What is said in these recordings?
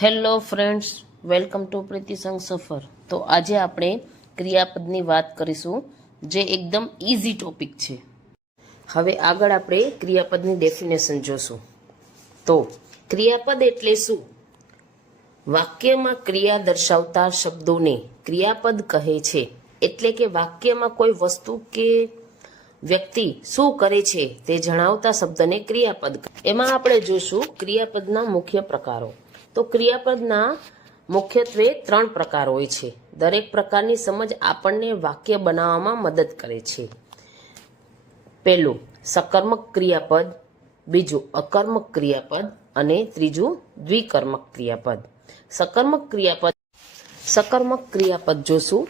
Hello friends, welcome to પ્રીતિ સંગ સફર. તો આજે આપણે ક્રિયાપદની વાત કરીશું, જે એકદમ ઇઝી ટોપિક છે. હવે આગળ આપણે ક્રિયાપદની ડેફિનેશન જોશું. તો ક્રિયાપદ એટલે શું? વાક્યમાં ક્રિયા દર્શાવતા શબ્દોને ક્રિયાપદ કહે છે. એટલે કે વાક્યમાં કોઈ વસ્તુ કે વ્યક્તિ શું કરે છે તે જણાવતા શબ્દને ક્રિયાપદ કહે. એમાં આપણે જોશું ક્રિયાપદના મુખ્ય પ્રકારો. તો ક્રિયાપદના મુખ્યત્વે 3 પ્રકાર હોય છે. દરેક પ્રકારની સમજ આપણને વાક્ય બનાવવામાં મદદ કરે છે. પહેલું સકર્મક ક્રિયાપદ, બીજું અકર્મક ક્રિયાપદ અને ત્રીજું દ્વિકર્મક ક્રિયાપદ. સકર્મક ક્રિયાપદ જોશું.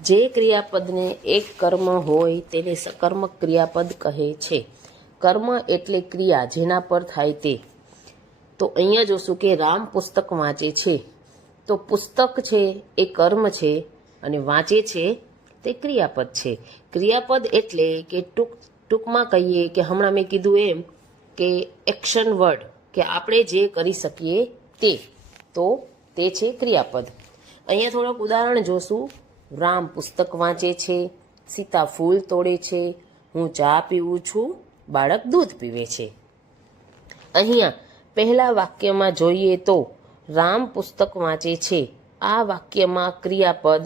જે ક્રિયાપદને એક કર્મ હોય તેને સકર્મક ક્રિયાપદ કહે છે. કર્મ એટલે ક્રિયા જેના પર થાય તે. તો અહીંયા જોશું કે રામ પુસ્તક વાંચે છે. તો પુસ્તક છે એ કર્મ છે અને વાંચે છે તે ક્રિયાપદ છે. ક્રિયાપદ એટલે કે ટૂંકમાં કહીએ કે હમણાં મેં કીધું એમ કે એક્શન વર્ડ, કે આપણે જે કરી શકીએ તે, તો તે છે ક્રિયાપદ. અહીંયા થોડોક ઉદાહરણ જોશું. રામ પુસ્તક વાંચે છે, સીતા ફૂલ તોડે છે, હું ચા પીવું છું, બાળક દૂધ પીવે છે. અહીંયા પહેલા વાક્યમાં જોઈએ તો રામ પુસ્તક વાંચે છે. આ વાક્યમાં ક્રિયાપદ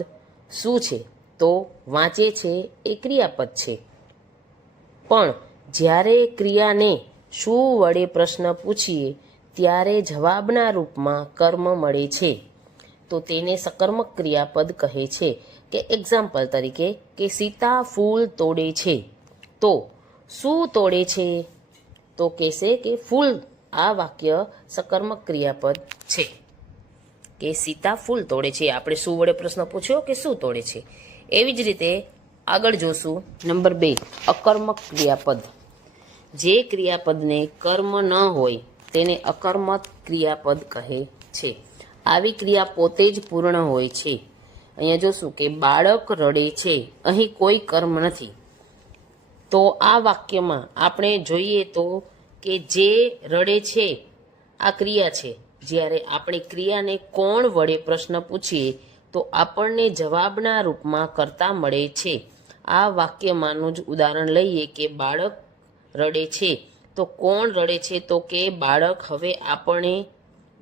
શું છે? તો વાંચે છે એ ક્રિયાપદ છે. પણ જ્યારે ક્રિયાને શું વડે પ્રશ્ન પૂછીએ ત્યારે જવાબના રૂપમાં કર્મ મળે છે, તો તેને સકર્મક ક્રિયાપદ કહે છે. કે એક્ઝામ્પલ તરીકે કે સીતા ફૂલ તોડે છે. તો શું તોડે છે? તો કહેશે કે ફૂલ. આ વાક્ય સકર્મક ક્રિયાપદ છે કે સીતા ફૂલ તોડે છે. આપણે શું વડે પ્રશ્ન પૂછ્યો કે શું તોડે છે. એવી જ રીતે આગળ જોશું. નંબર 2 અકર્મક ક્રિયાપદ. જે ક્રિયાપદને કર્મ ન હોય તેને અકર્મક ક્રિયાપદ કહે છે. આવી ક્રિયા પોતે જ પૂર્ણ હોય છે. અહીંયા જોશું કે બાળક રડે છે. અહીં કોઈ કર્મ નથી. તો આ વાક્યમાં આપણે જોઈએ તો કે જે રડે છે આ ક્રિયા છે. જ્યારે આપણે ક્રિયાને કોણ વડે પ્રશ્ન પૂછીએ તો આપણને જવાબના રૂપમાં કર્તા મળે છે. આ વાક્યમાંનું જ ઉદાહરણ લઈએ કે બાળક રડે છે. તો કોણ રડે છે? તો કે બાળક. હવે આપણે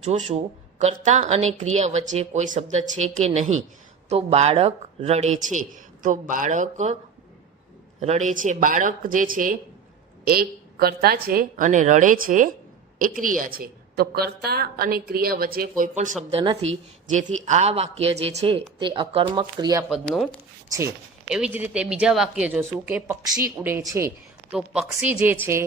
જોશું કર્તા અને ક્રિયા વચ્ચે કોઈ શબ્દ છે કે નહીં. તો બાળક રડે છે. તો બાળક રડે છે. બાળક જે છે એ કર્તા છે અને રડે છે એ ક્રિયા છે. તો કર્તા અને ક્રિયા વચ્ચે કોઈ પણ શબ્દ નથી, જેથી આ વાક્ય જે છે તે અકર્મક ક્રિયાપદનું છે. એવી જ રીતે બીજા વાક્ય જોશું કે પક્ષી ઉડે છે. તો પક્ષી જે છે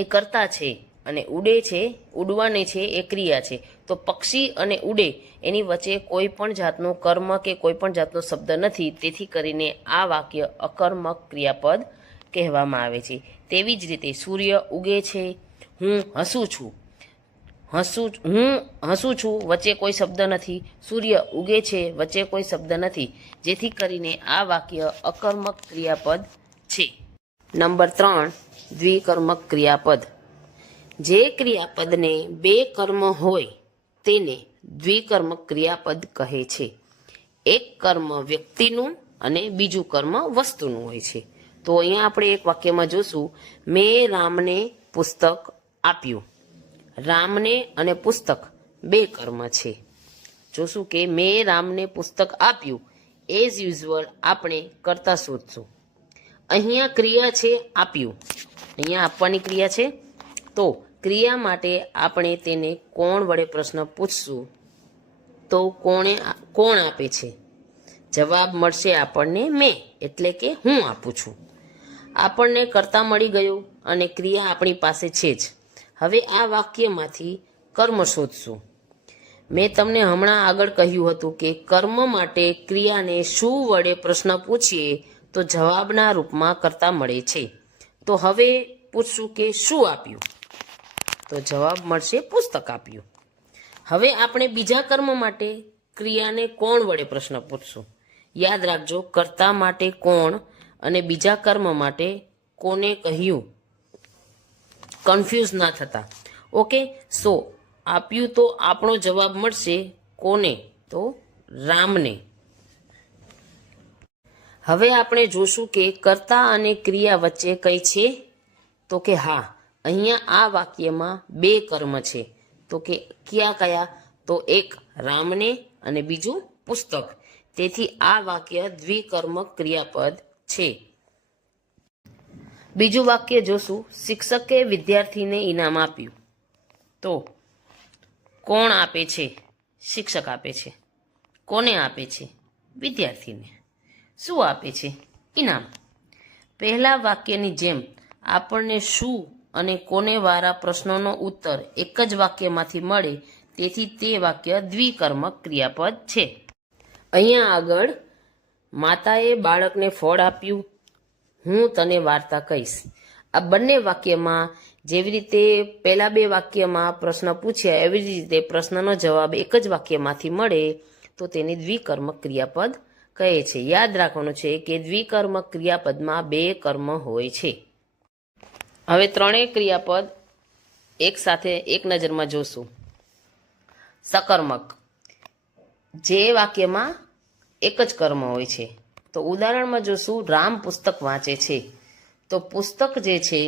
એ કર્તા છે અને ઉડે છે, ઉડવાની છે એ ક્રિયા છે. તો પક્ષી અને ઉડે એની વચ્ચે કોઈ પણ જાતનું કર્મ કે કોઈ પણ જાતનો શબ્દ નથી. તેથી કરીને આ વાક્ય અકર્મક ક્રિયાપદ કહેવામાં આવે છે. તેવી જ રીતે સૂર્ય ઉગે છે. હું હસું છું. હું હસું છું વચ્ચે કોઈ શબ્દ નથી. સૂર્ય ઉગે છે વચ્ચે કોઈ શબ્દ નથી. જેથી કરીને આ વાક્ય અકર્મક ક્રિયાપદ છે. નંબર 3 દ્વિકર્મક ક્રિયાપદ. જે ક્રિયાપદને 2 કર્મ હોય તેને દ્વિકર્મક ક્રિયાપદ કહે છે. એક કર્મ વ્યક્તિનું અને બીજું કર્મ વસ્તુનું હોય છે. તો અહીંયા આપણે એક વાક્યમાં જોશું, મેં રામને પુસ્તક આપ્યું. રામને અને પુસ્તક 2 કર્મ છે. જોશું કે મેં રામને પુસ્તક આપ્યું. એઝ યુઝ્યુઅલ આપણે કર્તા શોધશું. અહીંયા ક્રિયા છે આપ્યું. અહીંયા આપવાની ક્રિયા છે. તો ક્રિયા માટે આપણે તેને કોણ વડે પ્રશ્ન પૂછશું. તો કોણ આપે છે? જવાબ મળશે આપણને મેં, એટલે કે હું આપું છું. આપણને કર્તા મળી ગયું અને ક્રિયા આપણી પાસે છે જ. હવે આ વાક્યમાંથી કર્મ શોધશું. મેં તમને હમણાં આગળ કહ્યું હતું કે કર્મ માટે ક્રિયાને શું વડે પ્રશ્ન પૂછીએ તો જવાબના રૂપમાં કર્તા મળે છે. તો હવે પૂછશું કે શું આપ્યું? તો જવાબ મળશે પુસ્તક આપ્યું. હવે આપણે બીજા કર્મ માટે ક્રિયાને કોણ વડે પ્રશ્ન પૂછશું. યાદ રાખજો, કર્તા માટે કોણ અને બીજા કર્મ માટે કોને કહ્યું. કન્ફ્યુઝ ના થતા. ઓકે. સો આપ્યું તો આપણો જવાબ મળશે કોને? તો રામને. હવે આપણે જોશું કે કર્તા અને ક્રિયા વચ્ચે કઈ છે? તો કે હા, અહીંયા આ વાક્યમાં બે કર્મ છે. તો કે કયા? તો એક રામને અને બીજું પુસ્તક. તેથી આ વાક્ય દ્વિકર્મક ક્રિયાપદ છે. બીજું વાક્ય જોશું. શિક્ષકે વિદ્યાર્થીને ઇનામ આપ્યું. તો કોણ આપે છે? શિક્ષક આપે છે. કોને આપે છે? વિદ્યાર્થીને. શું આપે છે? ઇનામ. પહેલા વાક્યની જેમ આપણને શું અને કોને વાળા પ્રશ્નોનો ઉત્તર એક જ વાક્યમાંથી મળે, તેથી તે વાક્ય દ્વિકર્મક ક્રિયાપદ છે. અહીંયા આગળ માતાએ બાળકને ફળ આપ્યું, હું તને વાર્તા કહીશ. આ બંને વાક્યમાં જેવી રીતે પહેલા બે વાક્યમાં પ્રશ્ન પૂછ્યા એવી જ રીતે પ્રશ્નનો જવાબ એક જ વાક્યમાંથી મળે તો તેને દ્વિકર્મક ક્રિયાપદ કહે છે. યાદ રાખવાનું છે કે દ્વિકર્મક ક્રિયાપદમાં બે કર્મ હોય છે. હવે ત્રણેય ક્રિયાપદ એક સાથે એક નજરમાં જોશું. સકર્મક, જે વાક્યમાં એક જ કર્મ હોય છે. તો ઉદાહરણમાં જોશું, રામ પુસ્તક વાંચે છે. તો પુસ્તક જે છે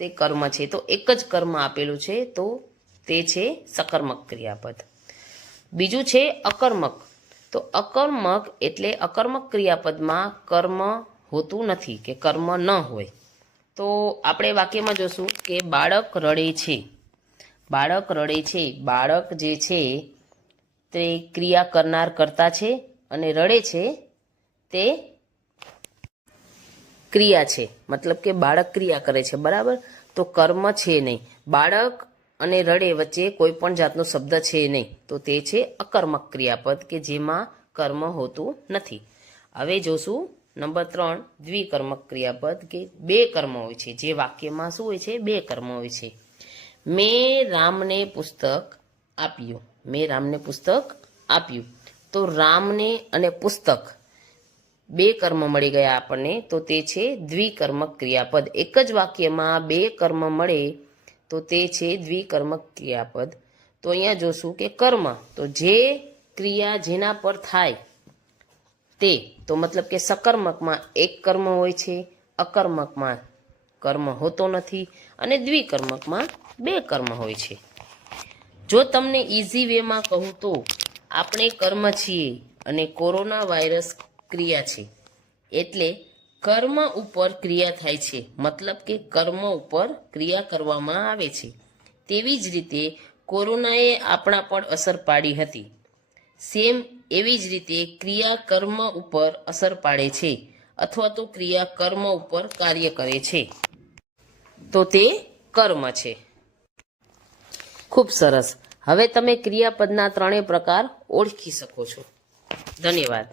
તે કર્મ છે. તો એક જ કર્મ આપેલું છે, તો તે છે સકર્મક ક્રિયાપદ. બીજું છે અકર્મક. તો અકર્મક એટલે અકર્મક ક્રિયાપદમાં કર્મ હોતું નથી કે કર્મ ન હોય. તો આપણે વાક્યમાં જોશું કે બાળક રડે છે. બાળક રડે છે. બાળક જે છે તે ક્રિયા કરનાર કર્તા છે અને રડે છે તે ક્રિયા છે. મતલબ કે બાળક ક્રિયા કરે છે, બરાબર. તો કર્મ છે નહીં. બાળક અને રડે વચ્ચે કોઈ પણ જાતનો શબ્દ છે નહીં, તો તે છે અકર્મક ક્રિયાપદ કે જેમાં કર્મ હોતું નથી. હવે જોશું નંબર 3, દ્વિકર્મક ક્રિયાપદ કે બે કર્મ હોય છે. જે વાક્યમાં શું હોય છે? બે કર્મ હોય છે. મેં રામને પુસ્તક આપ્યું. મેં રામને પુસ્તક આપ્યું. તો રામને અને પુસ્તક બે કર્મ મળી ગયા આપણને, તો તે છે દ્વિકર્મક ક્રિયાપદ. એક જ વાક્યમાં બે કર્મ મળે તો તે છે દ્વિકર્મક ક્રિયાપદ. તો અહીંયા જોશું કે કર્મ, તો જે ક્રિયા જેના પર થાય તે, તો મતલબ કે સકર્મકમાં એક કર્મ હોય છે, અકર્મકમાં કર્મ હોતો નથી અને દ્વિકર્મકમાં બે કર્મ હોય છે. જો તમને ઇઝી વેમાં કહું તો આપણે કર્મ છીએ અને કોરોના વાયરસ ક્રિયા છે. એટલે કર્મ ઉપર ક્રિયા થાય છે, મતલબ કે કર્મ ઉપર ક્રિયા કરવામાં આવે છે. તેવી જ રીતે કોરોનાએ આપણા પર અસર પાડી હતી. સેમ એવી જ રીતે ક્રિયા કર્મ ઉપર અસર પાડે છે અથવા તો ક્રિયા કર્મ ઉપર કાર્ય કરે છે, તો તે કર્મ છે. ખૂબ સરસ. હવે તમે ક્રિયાપદના ત્રણેય પ્રકાર ઓળખી શકો છો. ધન્યવાદ.